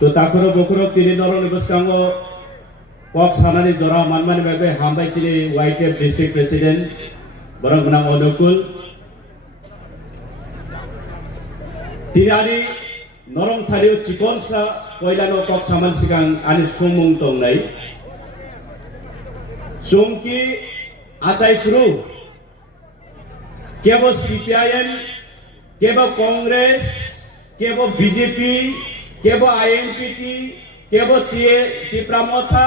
তো তাকoro bokurok tini norong boskango kok sanani jora manmani bagai hambai tini YTF district president borong menang onokul tinari norong thario chikonsa koilano kok saman sikang ani sumung tongnai sumki achai furu kebo CPIM kebo Congress kebo BJP kebo INPT kebo Tipramotha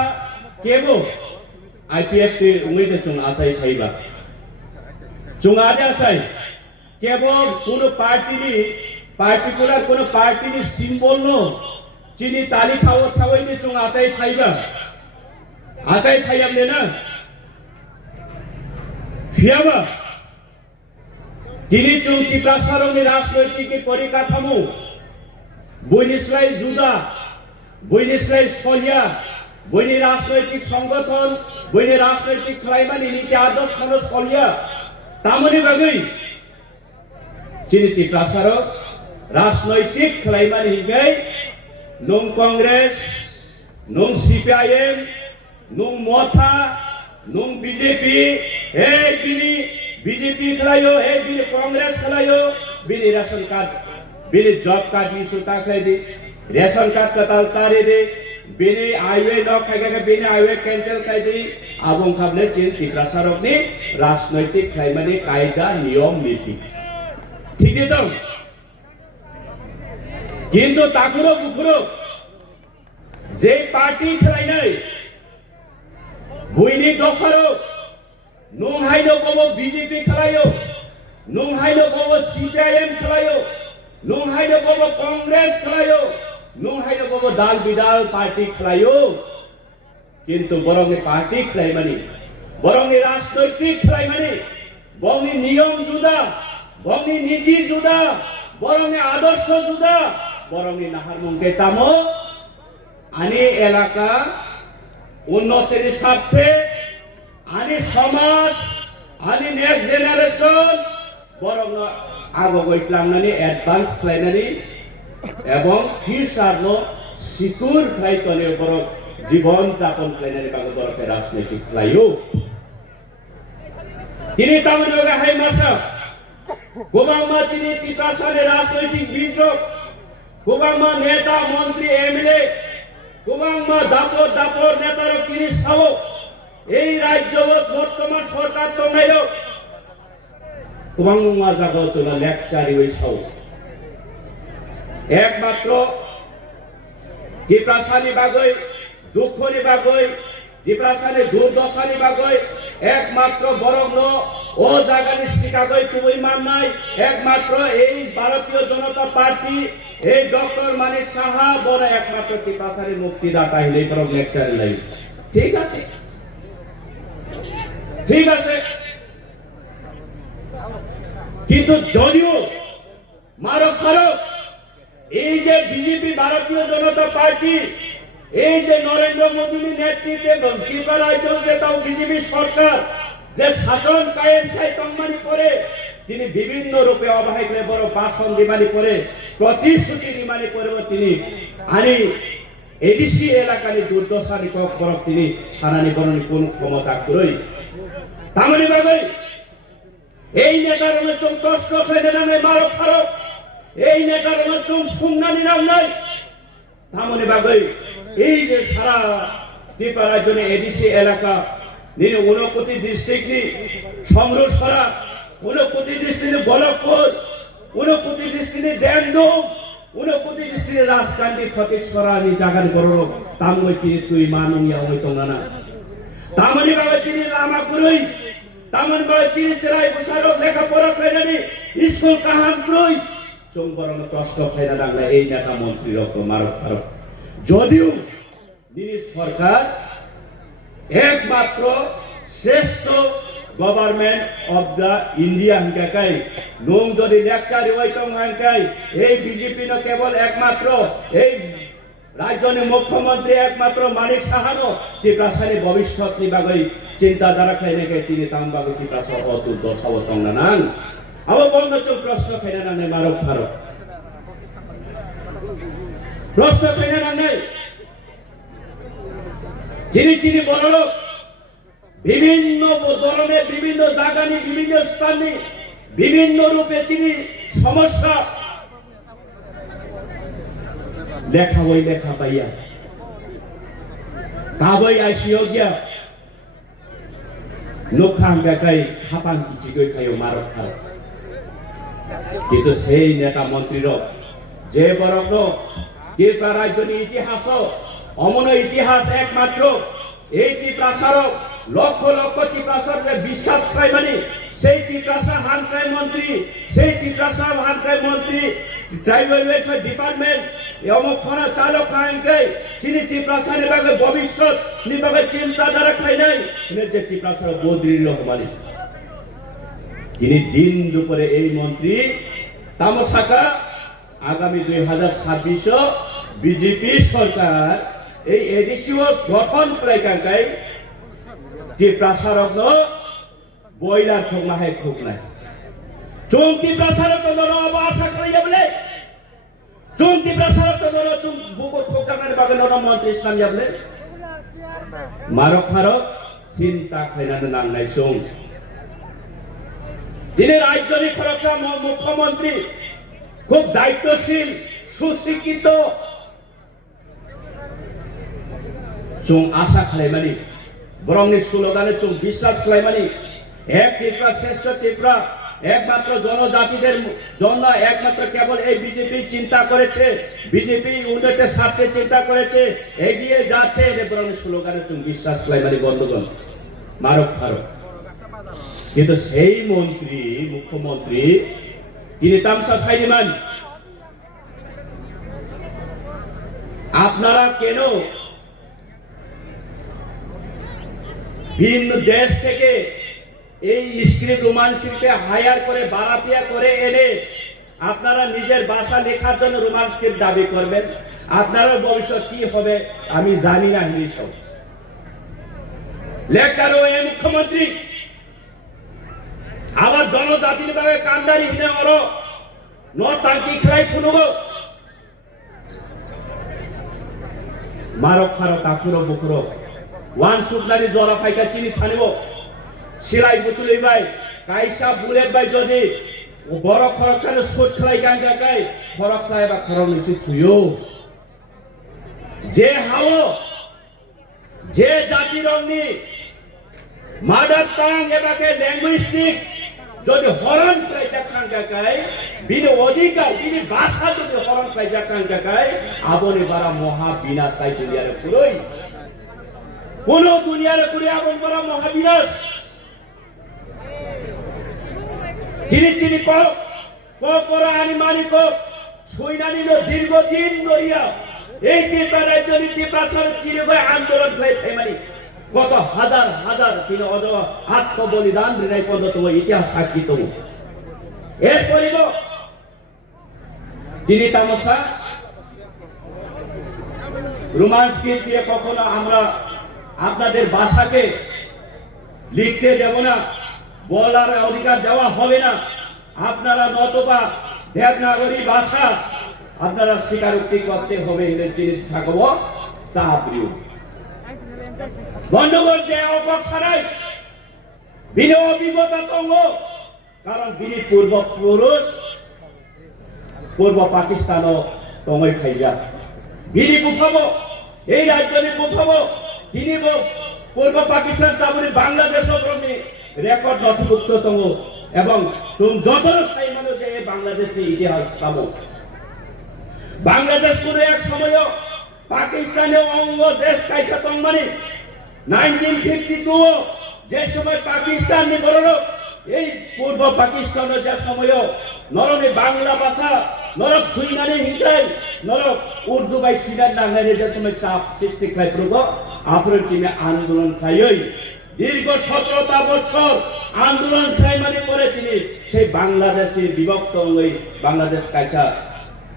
kebo IPF te ungide chung achai khaiba chung ade achai kebo kono party ni particular kono party ni symbol no chini tali khawai ni chung achai khaiba achai khayam le na fiaba তিনি chung Tiprasarongni রাজনৈতিক পরিকাঠামো বৈনিশ্লাই জুদা বৈনিশ্লাই সলিয়া বৈনি রাজনৈতিক সংগঠন বৈনি রাজনৈতিক খালাইমানি নীতি আদর্শ সলিয়া তামনি বাগৈ চিনি Tiprasarong রাজনৈতিক খালাইমানি হিগাই নং কংগ্রেস নং CPIM nung Motha nung BJP bini BJP khalayo bini Congress khalayo bini ration card bini job card isu ta khlai di ration card katal tare di bini highway no khaiga bini highway cancel khai di abong khable chin Tiprasarong ni rajnaitik khlaimani kaida niyom niti ঠিক তো কিন্তু তাকুরো বুকুরো যে party খেলাই নাই বইনি দফারো nung haino bobo BJP khalayo nung haino bobo CPIM khalayo nung haino bobo Congress khalayo nung haino bobo dal bidal party khalayo kintu borongi party khlai mani borongi rajnaitik khlai mani borongi niyom juda borongi niti juda borongi adorsho juda borongi nahar mungke tamo ani elaka উন্নতির স্বার্থে আনি সমাজ আনি next generation বরং আগগইতলাম নানি advance খাইনানি এবং future no secure খাইতনে বরং জীবন যাপন খাইনানি কাগজ বরং রাজনৈতিক খাইও তিনি তামন লগা হাই মাসা গোবাংমা চিনি Tiprasarong রাজনৈতিক বিদ্রোহ গোবাংমা নেতা মন্ত্রী এমএলএ গোবাংমা দাপর নেতার তিনি সাও এই রাজ্যবত বর্তমান সরকার তো নাইলো গোবাংমা জাগো চলা লেকচারি ওই সাও একমাত্র Tiprasarong বাগৈ দুঃখনি বাগৈ Tiprasarong দুর্দশানি বাগৈ একমাত্র বরং ও জাগানি শিকাগৈ তুই মান নাই একমাত্র এই ভারতীয় জনতা পার্টি এই ডক্টর মানিক সাহা বড় একমাত্র Tiprasarong মুক্তিদাতা হইলে বরং লেকচার লাই ঠিক আছে কিন্তু যদিও মারক ফারক এই যে বিজেপি ভারতীয় জনতা পার্টি এই যে নরেন্দ্র মোদীর নেতৃত্বে ত্রিপুরা রাজ্য যে তাও বিজেপি সরকার যে শাসন কায়েম খাই তম্মানি করে তিনি বিভিন্ন রূপে অবহেলে বড় ভাষণ দিবানি করে প্রতিশ্রুতি দিবানি করে তিনি আনি এডিসি এলাকানি দুর্দশানি কক বড় তিনি ছানানি বরণি কোন ক্ষমতা করই তামনি বাগৈ এই নেতার চোখ প্রশ্ন খেলে নামে মারক ফারক এই নেতার চোখ সুন্নানি নাম নাই তামনি বাগৈ এই যে সারা ত্রিপুরা রাজ্যে এডিসি এলাকা নিনে 29 ডিস্ট্রিক্ট নি সমরসরা 29 ডিস্ট্রিক্ট গোলকপুর 29 ডিস্ট্রিক্ট দেমদুম 29 ডিস্ট্রিক্ট রাজকান্দি ফটিকছড়া নি জাগান বড় তামই কি তুই মানুমিয়া হই তংনা তামনি বাবা চিনি লামা কুরই তামন বাবা চিনি চেরাই বসারো লেখাপড়া কইরানি স্কুল কাহান কুরই চং বড় কষ্ট খাইনা ডাংলা এই নেতা মন্ত্রী রকম মারক ফারক যদিও নিনি সরকার একমাত্র শ্রেষ্ঠ গভর্নমেন্ট অফ দা ইন্ডিয়া হিকাই নং যদি লেকচারি হইতং হাঙ্কাই এই বিজেপি ন কেবল একমাত্র এই রাজ্যনি মুখ্যমন্ত্রী একমাত্র মানিক সাহানো Tiprasarong ভবিষ্যৎ নি বাগৈ চিন্তাধারা খাইনেকে তিনি তাম বাগৈ Tiprasarong অতুল দশাবতং নানাং আবো বন্ধ চোখ প্রশ্ন খাইনা নানে মারক ফারক প্রশ্ন পেনে না নেই চিনি বড় লোক বিভিন্ন ধরনের বিভিন্ন জায়গানি বিভিন্ন স্থানে বিভিন্ন রূপে চিনি সমস্যা লেখা বই লেখা পাইয়া কাবই আইসিও গিয়া নোখাং গাকাই খাপাং কিছু গই খাইও মারো খাও কিন্তু সেই নেতা মন্ত্রীর যে বরং ত্রিপুরা রাজ্যনি ইতিহাস অমন ইতিহাস একমাত্র এই ত্রিপ্রাসার লক্ষ লক্ষ ত্রিপ্রাসার যে বিশ্বাস পাই মানে সেই ত্রিপ্রাসা হানক্রাই মন্ত্রী সেই ত্রিপ্রাসা হানক্রাই মন্ত্রী ট্রাইবাল ওয়েলফেয়ার ডিপার্টমেন্ট অমক্ষণ চালক খাইকে চিনি ত্রিপ্রাসা নিবাগে ভবিষ্যৎ নিবাগে চিন্তাধারা খাই নাই যে ত্রিপ্রাসার বদ্রীর রহমানি তিনি দিন দুপুরে এই মন্ত্রী তামসাকা আগামী 2026 বিজেপি সরকার এই এডিসিও গঠন খাইকাই ত্রিপ্রাসারক বইলার খোক নাহে খোক নাই চুং ত্রিপ্রাসারক আশা খাই যাবলে চুং ত্রিপ্রাসারক চুং বুবো খোকানের বাগে মন্ত্রী ইসলাম যাবলে মারক খারক চিন্তা খাইনানে নাংনাই চুং তিনি রাজ্যনি খরচা মুখ্যমন্ত্রী খুব দায়িত্বশীল সুশিক্ষিত চুং আশা খাইমানি বরংনি স্লোগানে চুং বিশ্বাস খাইমানি এক ত্রিপুরা শ্রেষ্ঠ ত্রিপুরা একমাত্র জনজাতিদের জন্য একমাত্র কেবল এই বিজেপি চিন্তা করেছে বিজেপি উন্নয়নের স্বার্থে চিন্তা করেছে এগিয়ে যাচ্ছে বরংনি স্লোগানে চুং বিশ্বাস খাইমানি বন্ধুগণ মারক ফারক কিন্তু সেই মন্ত্রী মুখ্যমন্ত্রী তিনি তামসা সাইনিমান আপনারা কেন ভিন্ন দেশ থেকে এই স্ক্রিপ্ট রোমান স্ক্রিপ্টে হায়ার করে বারাতিয়া করে এনে আপনারা নিজের ভাষা লেখার জন্য রোমান স্ক্রিপ্ট দাবি করবেন আপনার ভবিষ্যৎ কি হবে আমি জানি না ইংলিশ লেকচারও এই মুখ্যমন্ত্রী আবার জনজাতির ভাবে কান্দারি হিনে অর ন টাঙ্কি খেলাই ফুনুব মারক ফারক কাকুরো বুকুরো ওয়ান সুপনারি জরা ফাইকা চিনি থানিব সিলাই বুচুলি ভাই কাইসা বুলেট ভাই যদি বড় খরক চালে সুট খেলাই গাঙ্গা গাই খরক সাহেব খরক নিছি থুইও যে হাও যে জাতি রংনি মাদার টাং এবাকে ল্যাঙ্গুইস্টিক যদি হরণ খাইজা খাঙ্গাকাই বিনি অধিকার বিনি ভাষা যদি হরণ খাইজা খাঙ্গাকাই আবনে বারা মহা বিনাশ তাই দুনিয়ারে পুরোই কোন দুনিয়ারে পুরো আবন বারা মহা বিনাশ চিনি করা আনি মালিক সৈনানি দীর্ঘদিন ধরিয়া এই ত্রিপুরা রাজ্য ত্রিপ্রাসার চিরে আন্দোলন খাই কত হাজার হাজার তিনি আত্মবলিদান ঋণাই পদ্ধত ইতিহাস সাক্ষী তবু এর পরিব তিনি তামসা রোমান স্ক্রিপ্ট দিয়ে কখনো আমরা আপনাদের ভাষাকে লিখতে দেব না বলার অধিকার দেওয়া হবে না আপনারা নতবা দেবনাগরী ভাষা আপনারা স্বীকারোক্তি করতে হবে তিনি থাকব সাহাপ্রিয় বন্ধুগণ যে অবসরাই বিনি অভিজ্ঞতা তঙ্গ কারণ বিনি পূর্বপুরুষ পূর্ব পাকিস্তান তঙ্গই খাইজা বিনি বুঝাবো এই রাজ্যনি বুঝাবো তিনি পূর্ব পাকিস্তান তারপরে বাংলাদেশ রেকর্ড নথিভুক্ত তঙ্গ এবং যতটা স্থায়ী মানে যে বাংলাদেশ ইতিহাস পাবো বাংলাদেশ কোনো এক সময় পাকিস্তানের অঙ্গ দেশ কাইসা তঙ্গনি 1952 যে সময় পাকিস্তান নিবরণ এই পূর্ব পাকিস্তানের যে সময় নরনে বাংলা ভাষা নরক সুইনানি হিন্দাই নরক উর্দু বাই সুইনার নাঙ্গানে যে সময় চাপ সৃষ্টি খাই প্রগ আপনার টিমে আন্দোলন খাইই দীর্ঘ 17টা বছর আন্দোলন খাই মানে পরে তিনি সেই বাংলাদেশ থেকে বিভক্ত হই বাংলাদেশ কাইসা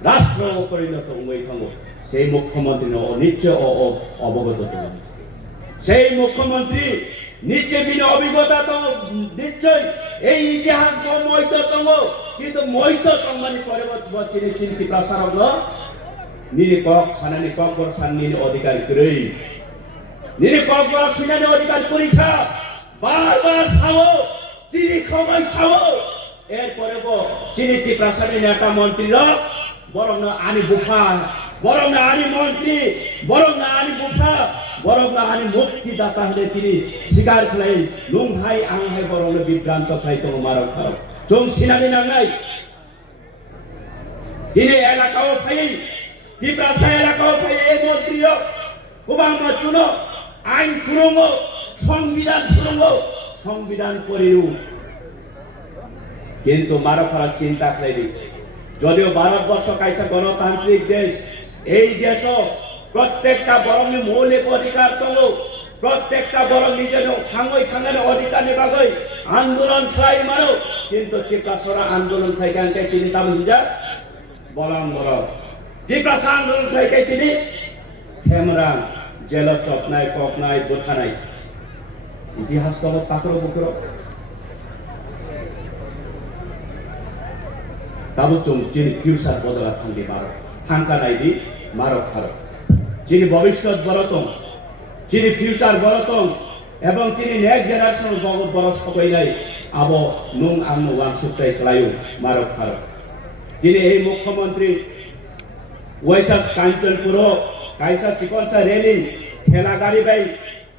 রাষ্ট্র পরিণত হই থাকো সেই মুখ্যমন্ত্রী নিশ্চয় অবগত সেই মুখ্যমন্ত্রী নিচে বিনা অভিজ্ঞতা তো নিশ্চয় এই ইতিহাস মৈত তঙ্গ কিন্তু মৈত তঙ্গনি পরবর্তী চিন্তি প্রসারক nini kok sanani kok borosan nini অধিকার করি nini kok borosan অধিকার পরীক্ষা বারবার ছাও চিনি খবর ছাও এরপরে গো চিনি ত্রিপ্রাসাদে নেতা মন্ত্রীরা বরং না আনি বুফা বরং না আনি মন্ত্রী বরং না আনি বুফা বরং না আনি মুক্তিদাতা হলে তিনি শিকার খেলাই লুংহাই আংহাই বরং বিভ্রান্ত খাই তো মারক খারাপ জং সিনানি নাঙ্গাই তিনি এলাকাও খাই ত্রিপ্রাসাদ এলাকাও খাই এই মন্ত্রীরা গোবাং মাচুনো আইন ফুরঙ্গ সংবিধান ফুরঙ্গ সংবিধান করিও কিন্তু মারক খারাপ চিন্তা খাইনি যদিও ভারতবর্ষ কাইসা গণতান্ত্রিক দেশ এই দেশ প্রত্যেকটা বরং মৌলিক অধিকার তো প্রত্যেকটা বরং নিজের খাঙ্গই খাঙ্গার অধিকার নিবাগই আন্দোলন খাই মারো কিন্তু ত্রিপ্রাসাদ আন্দোলন থেকে তিনি তাম যা বলাম বড় ত্রিপ্রাসাদ আন্দোলন থেকে তিনি খেমরাং জেল চপনায় কপনায় বোথানায় ইতিহাস তো তাকর বুকর তাবো চং যিনি ফিউচার বদলা থাঙ্গে মারো থাঙ্কা নাইদি মারো ফারো যিনি ভবিষ্যৎ বরতং যিনি ফিউচার বরতং এবং তিনি নেক্সট জেনারেশন জগৎ বড় সবাই আবো নুং আং ওয়ান সুপ্তাই খেলায়ু মারো ফারো তিনি এই মুখ্যমন্ত্রী ওয়াইসাস কাঞ্চনপুর কাইসা চিকনসা রেলি ঠেলা গাড়ি বাই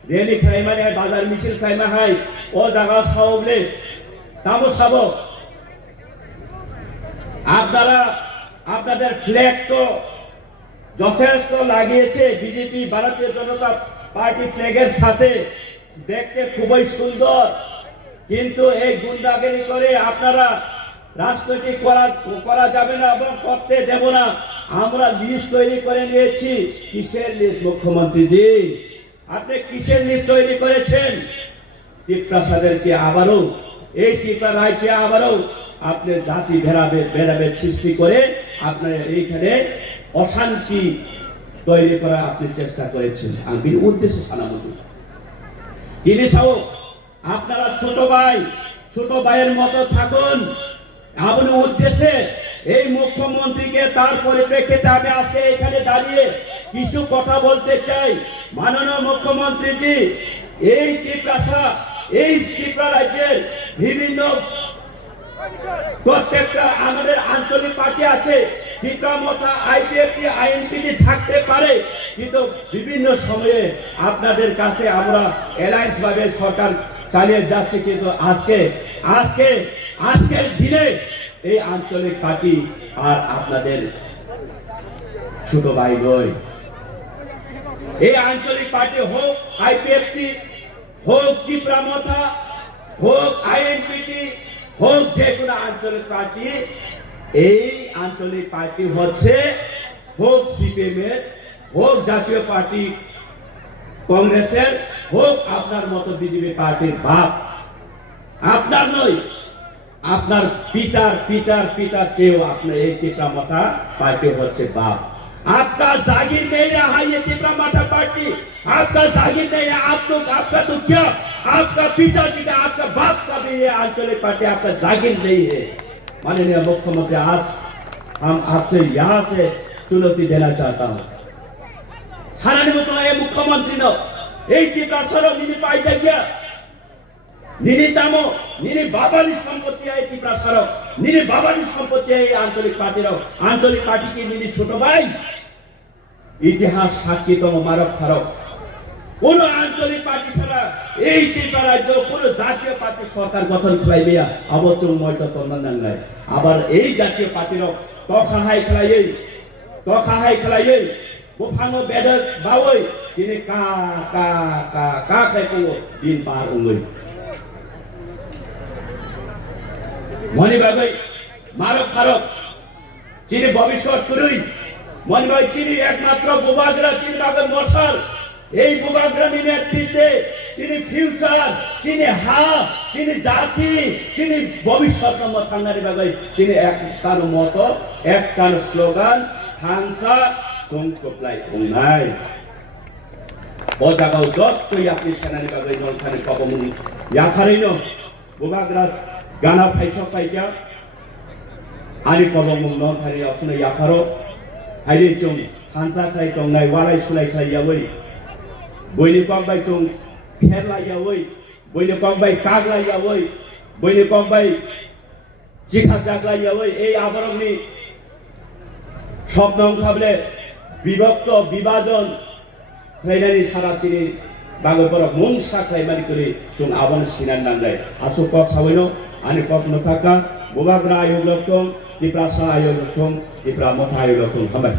রেলি খাই মানে বাজার মিছিল খাই মা হাই ও জায়গা সাবলে তাবো সাবো আপনারা আপনাদের ফ্ল্যাগ তো যথেষ্ট লাগিয়েছে বিজেপি ভারতীয় জনতা পার্টি ফ্ল্যাগের সাথে দেখতে খুবই সুন্দর কিন্তু এই গুন্ডাগিরি করে আপনারা রাজনৈতিক করা যাবে না এবং করতে দেব না আমরা লিস্ট তৈরি করে নিয়েছি কিসের লিস্ট মুখ্যমন্ত্রী জি আপনি কিসের লিস্ট তৈরি করেছেন ত্রিপ্রাসাদের কি আবারও এই ত্রিপুরা রাজ্যে আবারও আপনি জাতি ভেদাভেদ সৃষ্টি করে আপনার এইখানে অশান্তি তৈরি করার আপনি চেষ্টা করেছেন আমি উদ্দেশ্যে সানামত তিনি সহ আপনারা ছোট ভাইয়ের মতো থাকুন আপনি উদ্দেশ্যে এই মুখ্যমন্ত্রীকে তার পরিপ্রেক্ষিতে আমি আসে এখানে দাঁড়িয়ে কিছু কথা বলতে চাই মাননীয় মুখ্যমন্ত্রীজি এই ত্রিপুরা রাজ্যের বিভিন্ন প্রত্যেকটা আমাদের আঞ্চলিক পার্টি আছে ত্রিপুরা মথা আইপিএফটি আইএনপিটি থাকতে পারে কিন্তু বিভিন্ন সময়ে আপনাদের কাছে আমরা অ্যালায়েন্স ভাবে সরকার চালিয়ে যাচ্ছে কিন্তু আজকের দিনে এই আঞ্চলিক পার্টি আর আপনাদের ছোট ভাই নয় এই আঞ্চলিক পার্টি হোক আইপিএফটি হোক ত্রিপুরা মথা হোক আইএনপিটি হোক যে কোনো আঞ্চলিক পার্টি এই আঞ্চলিক পার্টি হচ্ছে হোক সিপিএম এর হোক জাতীয় পার্টি কংগ্রেসের হোক আপনার মতো বিজেপি পার্টির বাপ আপনার নয় আপনার পিতার চেয়েও আপনার এই ত্রিপুরা পার্টি হচ্ছে बाप आपका जागीर नहीं रहा ये त्रिपुरा माता पार्टी आपका जागीर नहीं है आपका तो क्या आपका पिताजी का आपका बाप का भी ये आंचलिक पार्टी आपका जागीर नहीं है माननीय मुख्यमंत्री आज हम आपसे यहाँ से चुनौती देना चाहता हूँ सारानी मुख्यमंत्री नो এই ত্রিপুরা নিনি পাই যাইয়া নিনি তামো নিনি বাবানি সম্পত্তি এই ত্রিপুরা নিনি বাবানি সম্পত্তি এই আঞ্চলিক পার্টি কি নিনি ছোট ভাই ইতিহাস সাক্ষী তম মারক ফারক কোন আঞ্চলিক পার্টি ছাড়া এই ত্রিপুরা রাজ্য কোন জাতীয় পার্টি সরকার গঠন খাইবে অবচন ময়টা তন্নান নাই আবার এই জাতীয় পার্টির তখাহাই খেলাইয়ে বুফানো বেদক বাওই তিনি কা খাইপো দিন পার উঙ্গই মনি বাবাই মারক ফারক চিনি ভবিষ্যৎ করি মনি ভাই চিনি একমাত্র বুবাগরা চিনি বাগের মশাল এই বুবাগরা নেতৃত্বে চিনি ফিউচার চিনি চিনি জাতি চিনি ভবিষ্যৎ নম্বর থাঙ্গারি বাগাই চিনি একটার মতো একটার স্লোগান থানসা সংকপ্লাই নাই ও জায়গাও যতই আপনি সেনানি বাগাই নলখানি কবমুন ইয়াখারিন বুবাগরা গানা ফাইসক ফাইকা আনি কবমুন নলখানি অসনে ইয়াখারো হাইরে চং हानसा खाय तंनाय वालाय सुलाय खायावै बयनि कबाय chung फेरलायावै बयनि कबाय कागलायावै बयनि कबाय जिखा जागलायावै এই আবরণনি স্বপ্ন খাবলে বিভক্ত বিভাজন ফ্রাইনানি সারাচিনি বাগৈপর মুং সাখাইমারি করে जों আবন সিনান নাंनाय আসো কক সাবৈনো আনি কক নথাকা ববাগ্রা আয়োগ লক্তং তিপ্রা সা আয়োগ লক্তং তিপ্রা মথা আয়োগ লক্তং হামাই